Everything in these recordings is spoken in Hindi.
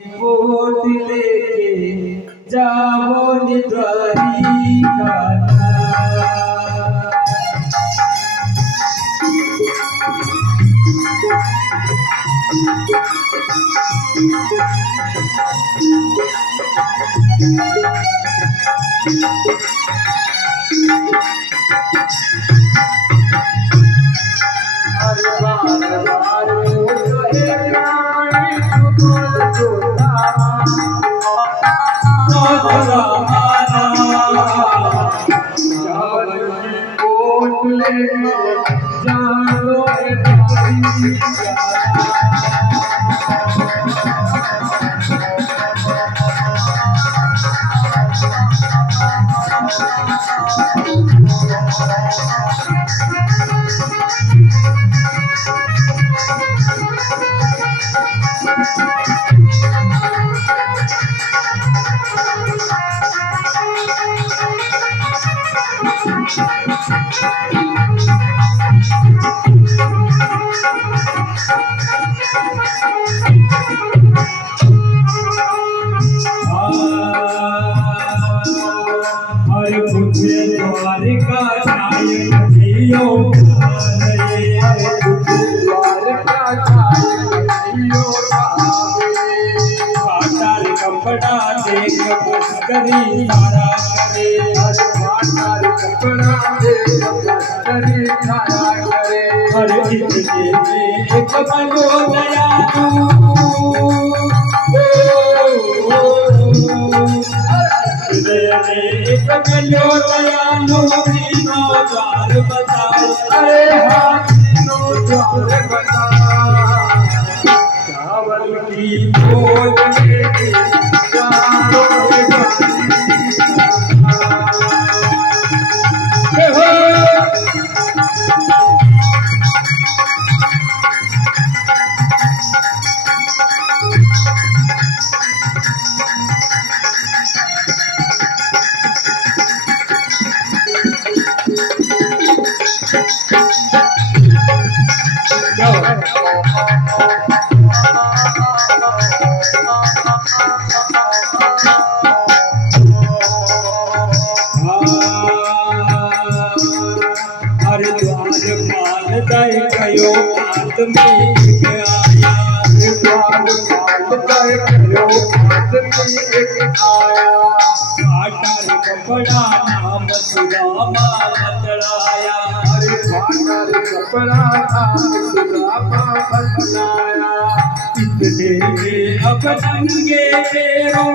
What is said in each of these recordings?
पोट लेके जाओ द्वारिका। हर बार बार कहे प्राणी बोल जोता जावल की कोट ले जानो हर मुझे द्वारिका जाय नदियों पारे। हर मुझे द्वारिका जाय नदियों पारे। फाटल कपड़ा देख करी सारा करे। हर फाटल कपड़ा देख करी सारा करे। हर इतने में एक बनो दयालु कमलो दयालु तीनों द्वार बताए। अरे हाँ तीनों द्वार बताए। चावल की बोझ लेके जाओ दय कयो आदमी आया। द्वार पाल दय कयो आदमी आया। फाटल कपड़ा नाम सुदामा बतलाया। अरे फाटल कपड़ा नाम सुदामा बतलाया। इतने में अब नंगे पैरों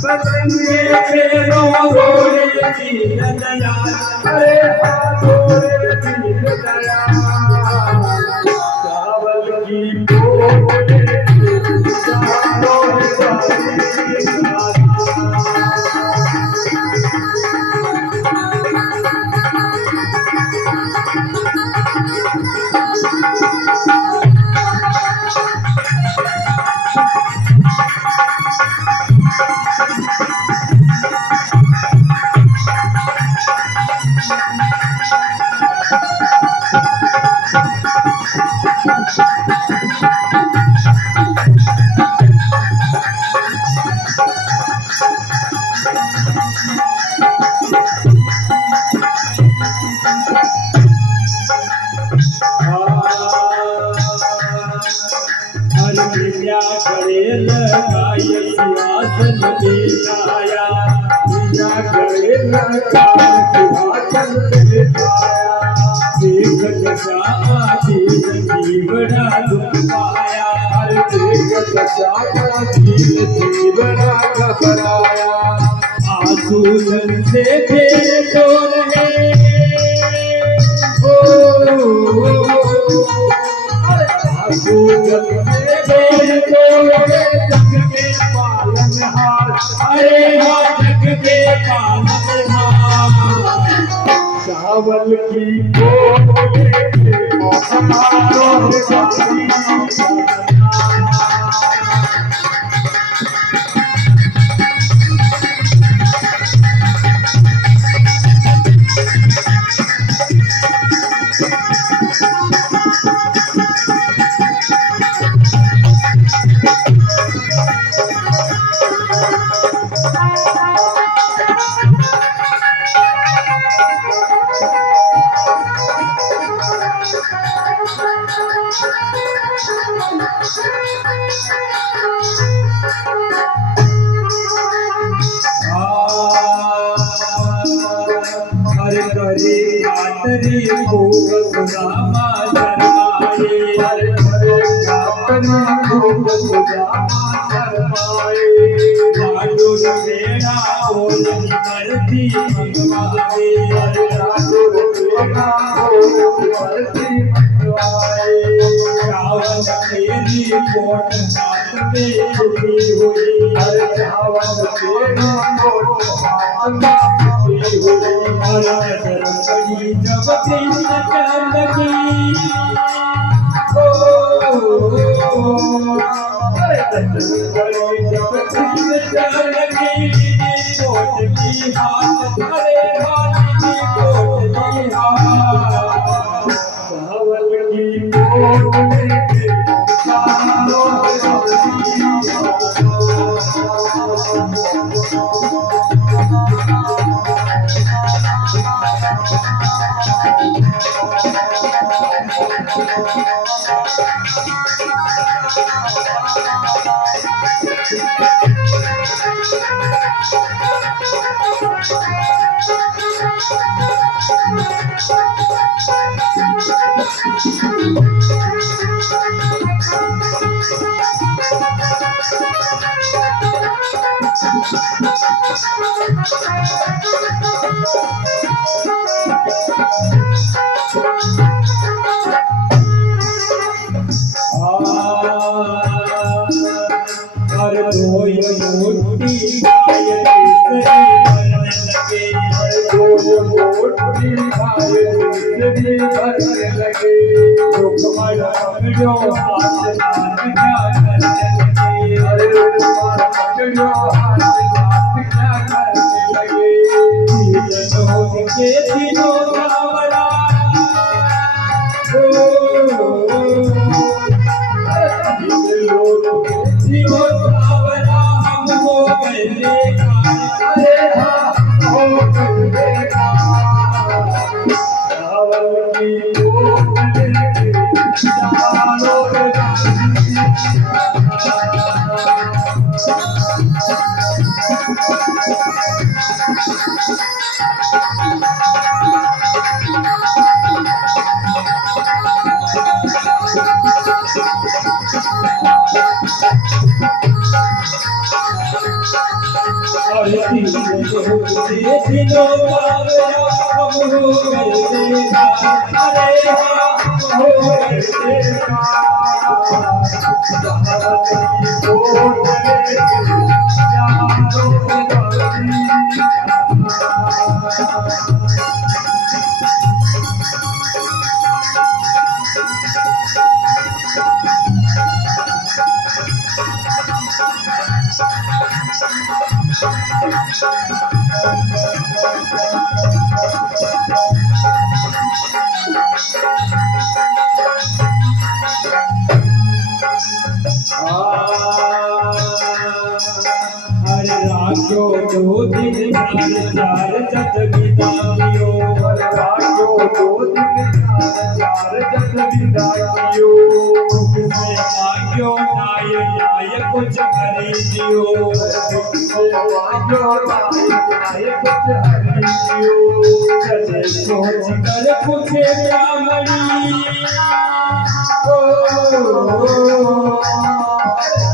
बदंगे पैरों रोए दीन दयाल। अरे रोए दीन दयाल। चावल की बोझ लेके जाओ द्वारिका। विद्या करे लगाय सिंहासन बिठाया। विद्या करे लगाय सिंहासन बिठाया। देख दशा आदीन जीवना दुख पाया। देख दशा आदीन जीवना घबराया। आंसू जल से फेर तो रहे। आंसू जल जग के पालनहार। अरे हाँ जग के पालनहार। चावल की बोझ लेके जाओ द्वारिका। हर करे यात्री भोग सुदामा शरमाए हर करे यात्री भोग सुदामा शरमाए राजुर मेरा बोल करती मंगवाए हर राजुर मेरा बोल करती मंगवाए चावल तेरी कोट हाथ में छुपी हुई हर चावल तेरी कोट हाथ में धर्मपड़ी जब कृष्ण चंदगी धर्मपड़ी जब कृष्ण चंदगी कोट की हाथ धरे हाथी कोट की हाथ चावल की कोट लेके मोटी गाय तीसरी भरने लगे रुक्मण पकड़ो हाथ नाथ क्या करने लगे रुक्मण पकड़ो हाथ नाथ क्या करने लगे तीनों के तीनों रावणा राजो दो दिन चार जत विदाइयो राजो दो दिन चार जत विदाइयो मैं मांगो नाय नाय कुछ खरीदियो मांगो नाय कुछ खरीदियो चले सोच कर पूछे ब्राह्मणी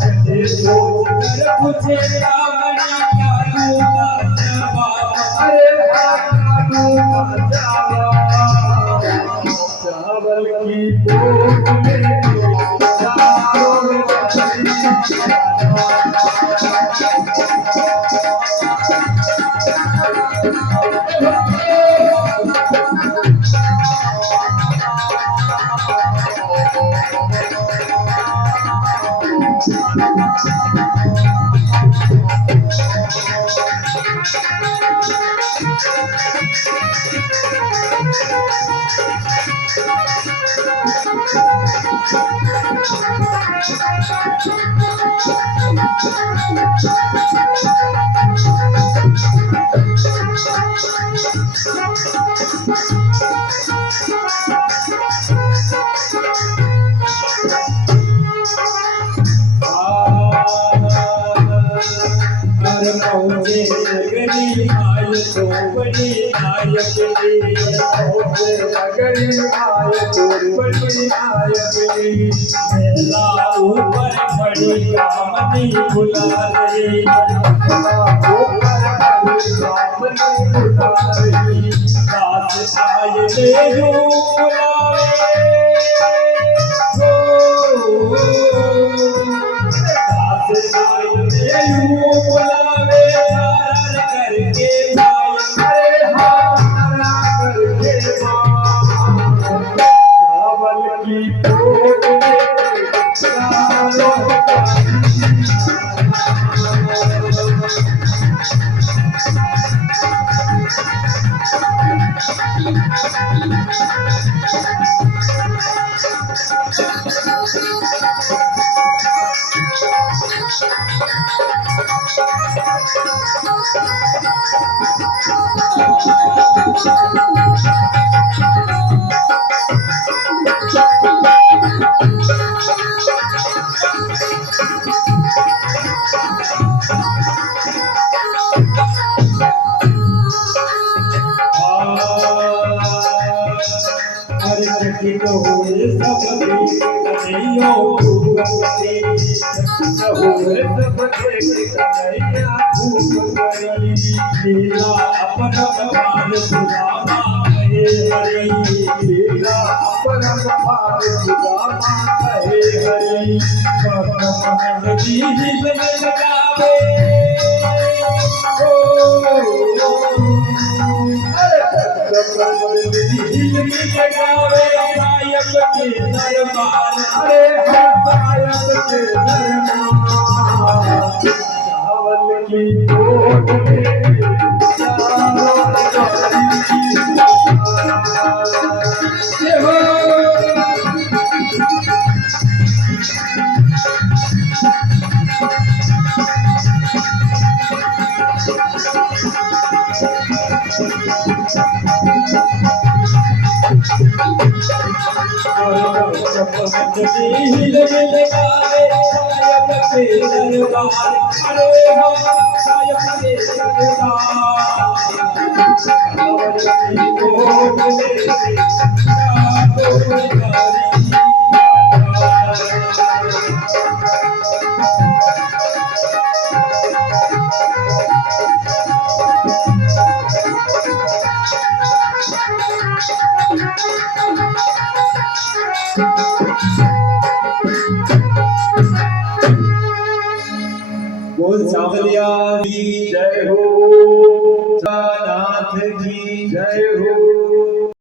चले सोच कर पूछे ब्राह्मणी चावल की कोट में हर मौजे नगरी आय तो बड़ी नायकली मौजे नगरी आय तो बड़ी नायकली मेला ऊपर खड़ी कामनी बुला रही ऊपर खड़ी कामनी बुला रही पास आए ले जो बुलावे होए सब कन्हैया खूब करी होए सब कन्हैया खूब करी लीला अपन भार सुदामा कहे हरि लीला अपन भार सुदामा कहे हरि भक्त जी लगावे दरबार अरे सायब के दरबार चावल की कोट में बोल सावलिया की जय हो, नाथ की जय हो।